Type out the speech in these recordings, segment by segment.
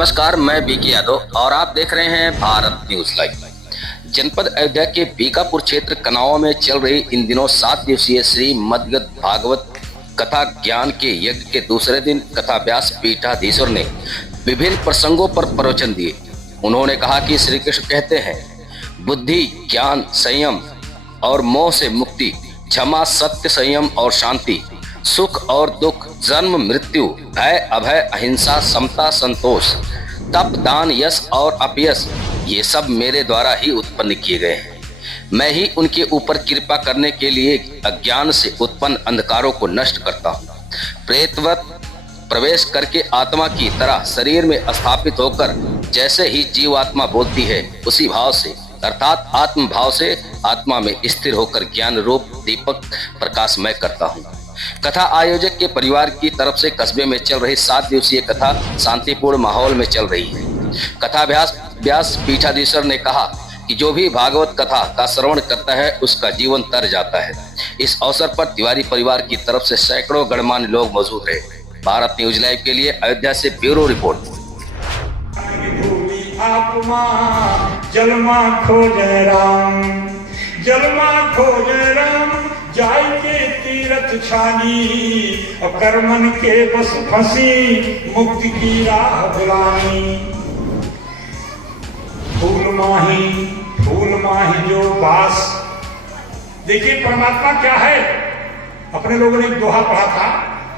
नमस्कार, मैं बीके यादव और आप देख रहे हैं भारत न्यूज लाइव। जनपद अयोध्या के बीकापुर क्षेत्र कनावा में चल रही इन दिनों 7 दिवसीय श्री मद्गद भागवत कथा ज्ञान के यज्ञ के दूसरे दिन कथा व्यास पीठाधीश्वर ने विभिन्न प्रसंगों पर प्रवचन दिए। उन्होंने कहा कि श्री कृष्ण कहते हैं, बुद्धि, ज्ञान, संयम और मोह से मुक्ति, क्षमा, सत्य, संयम और शांति, सुख और दुख, जन्म, मृत्यु, भय, अभय, अहिंसा, समता, संतोष, तप, दान, यश और अपयश, ये सब मेरे द्वारा ही उत्पन्न किए गए हैं। मैं ही उनके ऊपर कृपा करने के लिए अज्ञान से उत्पन्न अंधकारों को नष्ट करता हूँ। प्रेतवत प्रवेश करके आत्मा की तरह शरीर में स्थापित होकर जैसे ही जीवात्मा बोलती है, उसी भाव से अर्थात आत्म भाव से आत्मा में स्थिर होकर ज्ञान रूप दीपक प्रकाश मैं करता हूँ। कथा आयोजक के परिवार की तरफ से कस्बे में चल रही 7 दिवसीय कथा शांतिपूर्ण माहौल में चल रही है। कथा व्यास पीठाधीश्वर ने कहा कि जो भी भागवत कथा का श्रवण करता है उसका जीवन तर जाता है। इस अवसर पर तिवारी परिवार की तरफ से सैकड़ों गणमान्य लोग मौजूद रहे। भारत न्यूज लाइव के लिए अयोध्या से ब्यूरो रिपोर्ट। जलमा खोजे राम, जलमा खोजे राम, जाय के तीरथ छानी, और कर्मन के बस फंसी, मुक्ति की राह बुलानी। फूल माही जो बास। देखिए परमात्मा क्या है। अपने लोगों ने एक दोहा पढ़ा था,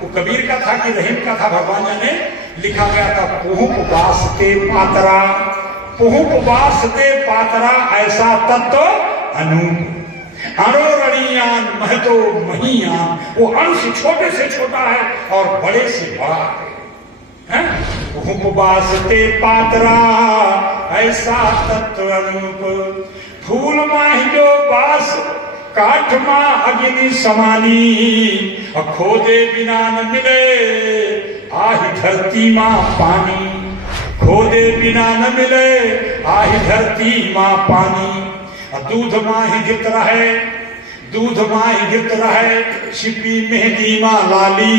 वो कबीर का था कि रहीम का था, भगवान ने लिखा गया था, पुहुप बासते पातरा, पुहुप बासते पातरा, ऐसा तत्व अनूप, अणोरणीयान महतो महीयान। वो अंश छोटे से छोटा है और बड़े से बड़ा है। उपवासते पात्रा, ऐसा तत्व अनूप, फूल माही जो बास, काठ मां अग्नि समानी, और खोदे बिना न मिले, आही धरती मां पानी, खोदे बिना न मिले, आही धरती मां पानी। दूध माही गित रहे, दूध माही गित रहे, छिपी मेहंदी मां लाली,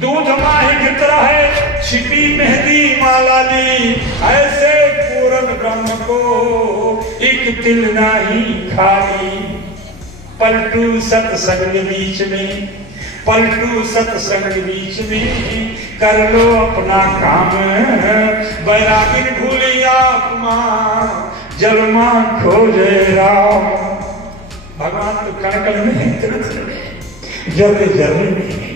दूध माही गित रहे, छिपी मेहंदी मां लाली। ऐसे पूर्ण ब्रह्म को एक तिल नहीं खाली। पलटू सत्संग बीच में, पलटू सत्संग बीच में, कर लो अपना काम, बैरागिन भूलिया अपमा, जलमा खोजे राम। भगवान तो कण कण में है, जर्रे जर्रे में है।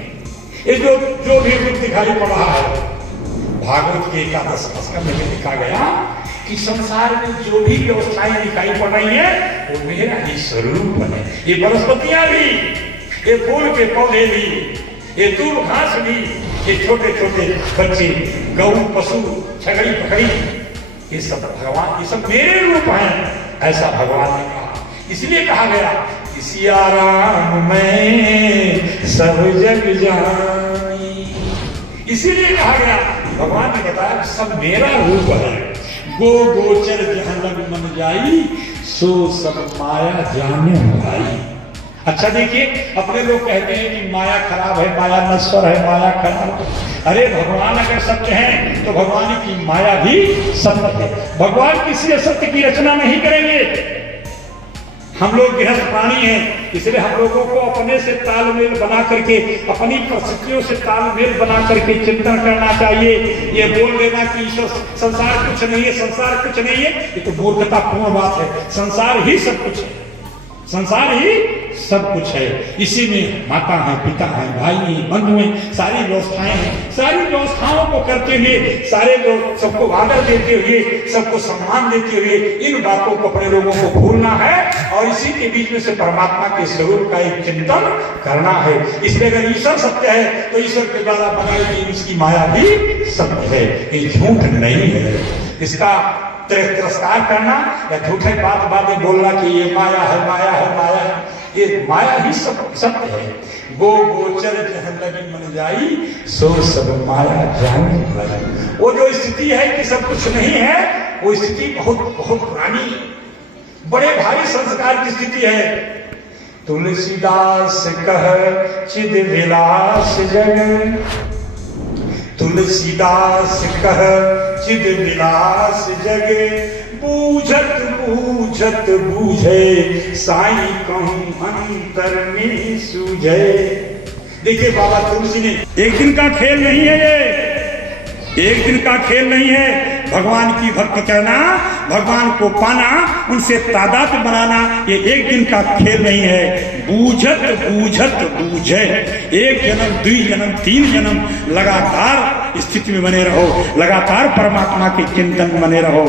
ये जो भी रूप दिखाई पड़ रहा है, भागवत के 11 स्कंद में लिखा गया कि संसार में जो भी व्यवस्थाएं दिखाई पड़ रही है वो मेरा ही स्वरूप है। ये वनस्पतियां भी, ये फूल के पौधे भी, ये दूब घास भी, ये छोटे छोटे बच्चे, गौ, पशु, छगड़ी पकड़ी, ये सब भगवान, ये सब मेरे रूप हैं, ऐसा भगवान ने कहा। इसलिए कहा गया कि सिया राम में सब जग जानी। इसीलिए कहा गया, भगवान ने बताया सब मेरा रूप है। गो गोचर जहां लग मन जाई, सो सब माया जाने भाई। अच्छा देखिए, अपने लोग कहते हैं कि माया खराब है, माया नश्वर है, माया खराब है। अरे भगवान अगर सत्य है तो भगवान की माया भी सत्य है। भगवान किसी असत्य की रचना नहीं करेंगे। हम लोग गृहस्थ प्राणी हैं, इसलिए हम लोगों को अपने से तालमेल बना करके, अपनी परिस्थितियों से तालमेल बना करके चिंतन करना चाहिए। ये बोल देना कि ईश्वर, संसार कुछ नहीं है, संसार कुछ नहीं है, ये तो मूर्खतापूर्ण बात है। संसार ही सब कुछ है, संसार ही सब कुछ है। इसी में माता है, पिता है, भाई है, बंधु है, सारी व्यवस्थाएं हैं। सारी व्यवस्थाओं को करते हुए, सारे लोग सबको आदर देते हुए, सबको सम्मान देते हुए, इन बातों को अपने लोगों को भूलना है और इसी के बीच में से परमात्मा के स्वरूप का एक चिंतन करना है। इसलिए अगर ईश्वर सत्य है तो ईश्वर के द्वारा बनाई गई उसकी माया भी सत्य है, ये झूठ नहीं है। इसका तिरस्कार करना या झूठे बातें बोलना कि ये माया है, माया है, माया है, ये माया ही सत्य है। गो गोचर जहां लगे मन जाई, सो सब माया जाने भाई। वो जो स्थिति है कि सब कुछ नहीं है, वो स्थिति बहुत बहुत पुरानी, बड़े भारी संस्कार की स्थिति है। तुलसीदास कह चिद विलास जग, तुलसीदास कह चिद विलास जगे, बूझत बूझत बूझे, साई कहूं अंतर में सूझे। देखिए बाबा तुलसी ने, एक दिन का खेल नहीं है ये, एक दिन का खेल नहीं है। भगवान की भक्ति करना, भगवान को पाना, उनसे तादाद बनाना, ये एक दिन का खेल नहीं है। बूझत बूझत बूझे, एक जन्म, 2 जन्म, 3 जन्म लगातार स्थिति में बने रहो, लगातार परमात्मा के चिंतन में बने रहो,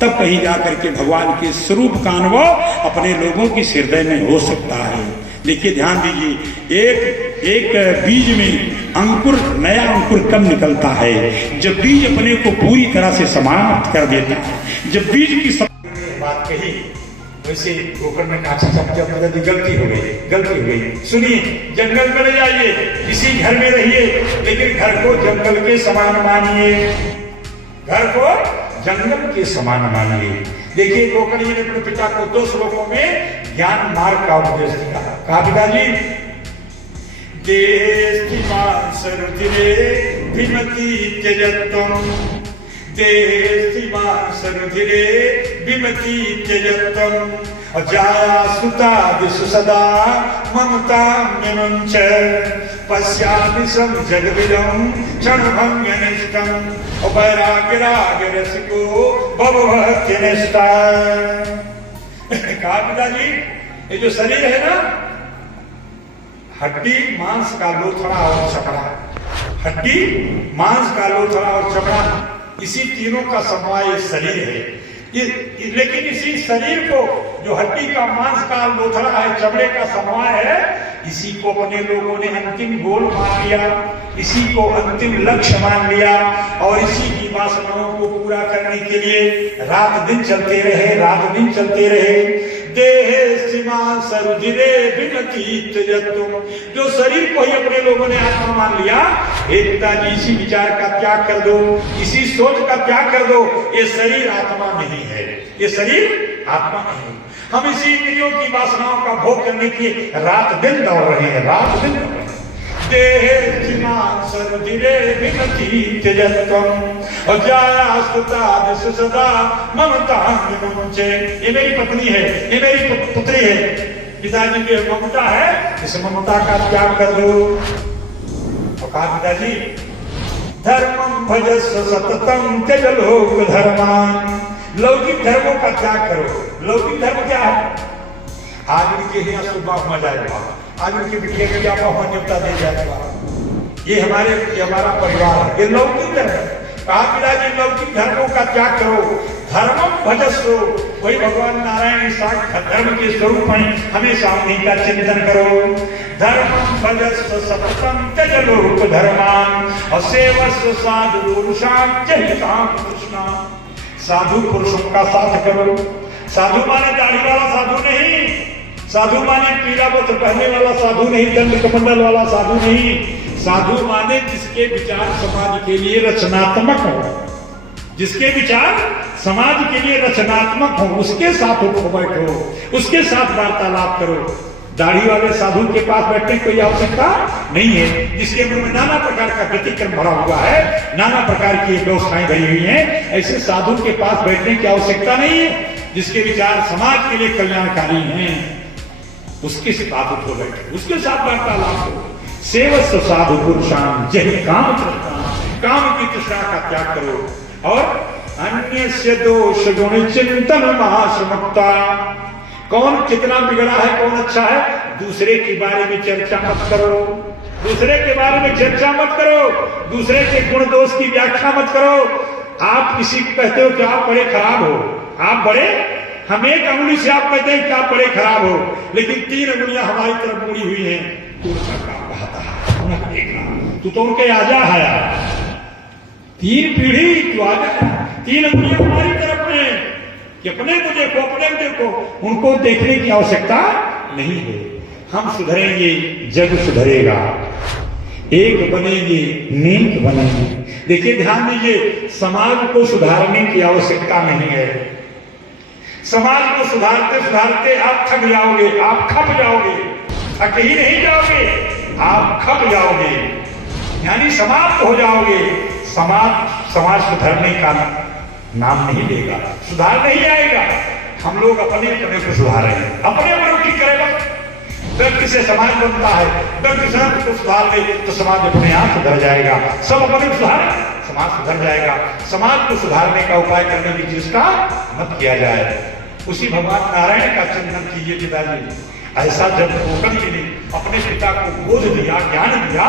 तब कहीं जाकर के भगवान के स्वरूप का अनुभव अपने लोगों की हृदय में हो सकता है। देखिए ध्यान दीजिए, एक बीज में अंकुर, नया अंकुर कब निकलता है? जब बीज अपने को पूरी तरह से समाप्त कर देता है। जब बीज की बात कही वैसे गोकर्ण में काछा चपटी गलती हो गई। सुनिए, जंगल में जाइए, किसी घर में रहिए, लेकिन घर को जंगल के समान मानिए, घर को जंगल के समान मानिए। देखिए गोकर्ण जी ने अपने पिता को 2 श्लोकों में ज्ञान मार्ग का उपदेश दिया। कहा पिताजी, देस्तिमान सरुधिरे विमति त्यजत्वम, देस्तिमान सरुधिरे विमति त्यजत्वम, अजाया सुता दिशु सदा ममता म्यनुंच, पश्यामिशं जगविदं क्षणभंगनिष्ठं, वैराग्य रसिको भवभक्तिनिष्ठा। कहा पिताजी, ये जो शरीर है ना, हड्डी मांस का लोथड़ा और चपड़ा, हड्डी मांस का लोथड़ा और चपड़ा, इसी तीनों का समवाय शरीर है। लेकिन इसी शरीर को, जो हड्डी का मांस का लोथड़ा है, चमड़े का समवाय है, इसी को अपने लोगों ने अंतिम गोल मान लिया, इसी को अंतिम लक्ष्य मान लिया, और इसी की वासनाओं को पूरा करने के लिए रात दिन चलते रहे, रात दिन चलते रहे। देह सीमा सरुधिरे विमति त्यजत्वम, जो शरीर को ही अपने लोगों ने आत्मा मान लिया, हे पिताजी इसी विचार का त्याग कर दो, इसी सोच का त्याग कर दो। ये शरीर आत्मा नहीं है, ये शरीर आत्मा नहीं। हम इसी इंद्रियों की वासनाओं का भोग करने के लिए रात दिन दौड़ रहे हैं, रात दिन दौड़ रहे हैं। देह सीमा सरुधिरे विमति त्यजत्वम, अजाया सुता दिशु सदा ममता म्यनुंचे। ये मेरी पत्नी है, ये मेरी पुत्री है, पिताजी की ममता है, इस ममता का त्याग कर दो। और कहा पिताजी, धर्मं भजस्व सततम त्यज लोक धर्मान, लौकिक धर्मों का त्याग करो। लौकिक धर्म क्या है? आज इनके यहाँ सुबह मजा आएगा, आज उनकी बिटिया के क्या मान्यता दे जाएगा, ये हमारा परिवार है, ये लौकिक धर्म है। कहा पिताजी, लौकिक धर्मों का त्याग करो, धर्मम भजस्व, वही भगवान नारायण साक्षात धर्म के स्वरूप हैं, हमेशा उन्हीं का चिंतन करो। धर्मम भजस्व सततम त्यज लोक धर्मान, और सेवस्व साधु पुरुषां चरितां कृष्णा, साधु पुरुषों का साथ करो। साधु माने दाढ़ी वाला साधु नहीं, साधु माने पीला वस्त्र पहनने वाला साधु नहीं, दंड कमंडल वाला साधु नहीं। साधु माने जिसके विचार समाज के लिए रचनात्मक हो, जिसके विचार समाज के लिए रचनात्मक हो, उसके साथ उठो बैठो, उसके साथ वार्तालाप करो। दाढ़ी वाले साधु के पास बैठने की कोई आवश्यकता नहीं है, जिसके मुंह में नाना प्रकार का व्यतिक्रम भरा हुआ है, नाना प्रकार की व्यवस्थाएं भरी हुई हैं, ऐसे साधु के पास बैठने की आवश्यकता नहीं है। जिसके विचार समाज के लिए कल्याणकारी हैं, उसके साथ उठो बैठो, उसके साथ वार्तालाप करो। सेवस्व साधु पुरुषां जहि काम तृष्णा, काम की तृष्णा का त्याग करो। और अन्य से दोष गुण चिंतन महासमुक्ता, कौन कितना बिगड़ा है, कौन अच्छा है, दूसरे के बारे में चर्चा मत करो, दूसरे के बारे में चर्चा मत करो, दूसरे के गुण दोष की व्याख्या मत करो। आप किसी को कहते हो कि आप बड़े खराब हो, आप बड़े, हम एक अंगुली से आप कहते हैं कि आप बड़े खराब हो, लेकिन 3 अंगुलियां हमारी तरफ मुड़ी हुई हैं, तू उसका काम कहता है, तू तो उनके आजा है, 3 पीढ़ी तू आजा, 3 अंगुलियां हमारी तरफ में, कि अपने को देखो, अपने को देखो, उनको देखने की आवश्यकता नहीं है। हम सुधरेंगे, जग सुधरेगा, एक बनेंगे, नेक बनेंगे। देखिए ध्यान दीजिए, समाज को सुधारने की आवश्यकता नहीं है। समाज को सुधारते सुधारते आप थक जाओगे, आप खप जाओगे, थक ही नहीं जाओगे, आप खप जाओगे, यानी समाप्त हो जाओगे। समाज समाज सुधरने का नाम नहीं लेगा, सुधार नहीं आएगा। हम लोग अपने अपने को सुधारें, अपने अपने को ठीक करेगा। व्यक्ति से समाज बनता है, व्यक्ति समाज को सुधार ले तो समाज अपने आप सुधर जाएगा। सब अपने सुधार, समाज सुधर जाएगा। समाज को सुधारने का उपाय करने की चेष्टा मत किया जाए। उसी भगवान नारायण का चिंतन कीजिए पिताजी। ऐसा जब टोकन जी ने अपने पिता को बोध दिया, ज्ञान दिया,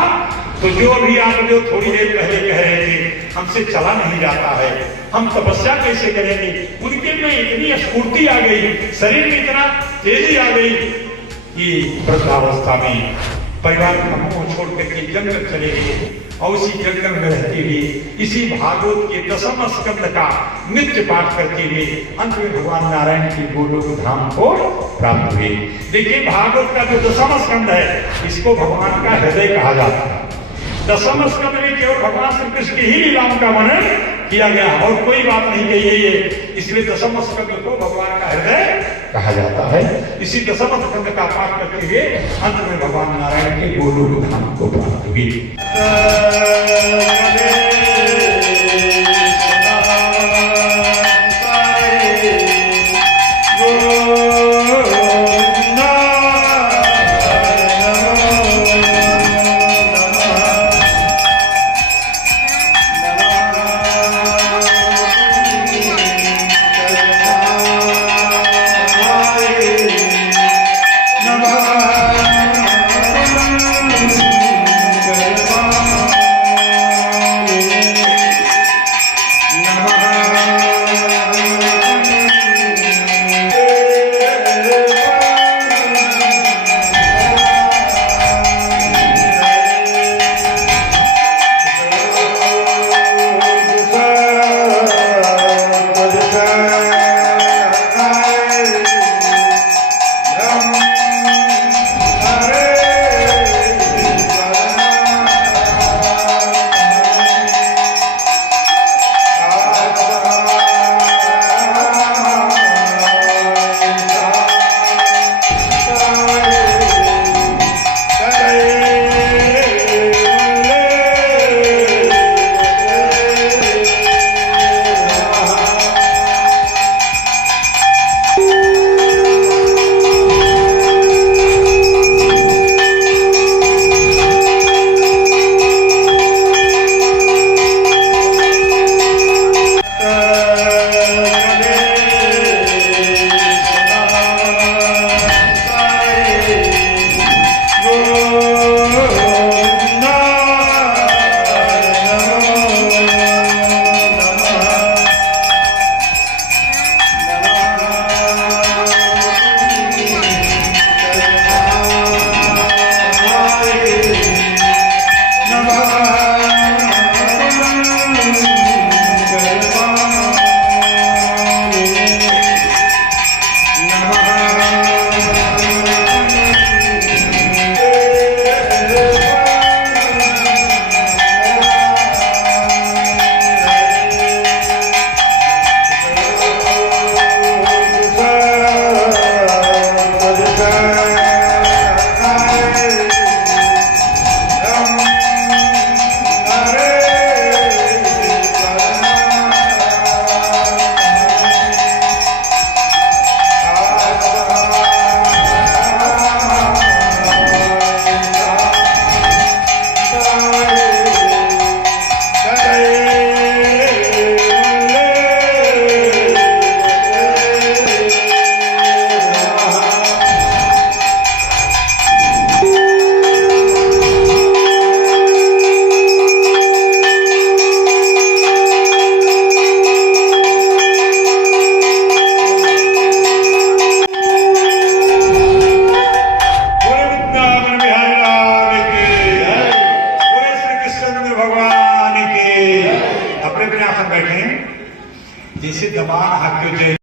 तो जो अभी आप जो थोड़ी देर पहले कह रहे थे हमसे चला नहीं जाता है, हम तपस्या कैसे करेंगे, उनके में इतनी स्फूर्ति आ गई, शरीर में इतना तेजी आ गई कि वृद्धावस्था में परिवार का मुंह छोड़ करके जंगल चले गए और उसी जंगल में रहते हुए इसी भागवत के 10वें स्कंद का नित्य पाठ करते हुए अंत में भगवान नारायण के गोलोक धाम को प्राप्त हुए। देखिए भागवत का जो 10वां स्कंद है इसको भगवान का हृदय कहा जाता है। 10वें स्कंद में केवल भगवान श्री कृष्ण की ही लीलाओं का वर्णन किया गया और कोई बात नहीं कही है ये, इसलिए 10वें स्कंद को भगवान का हृदय कहा जाता है। इसी 10वें स्कंद का पाठ करते हुए अंत में भगवान नारायण के गोलोक धाम को प्राप्त हुई।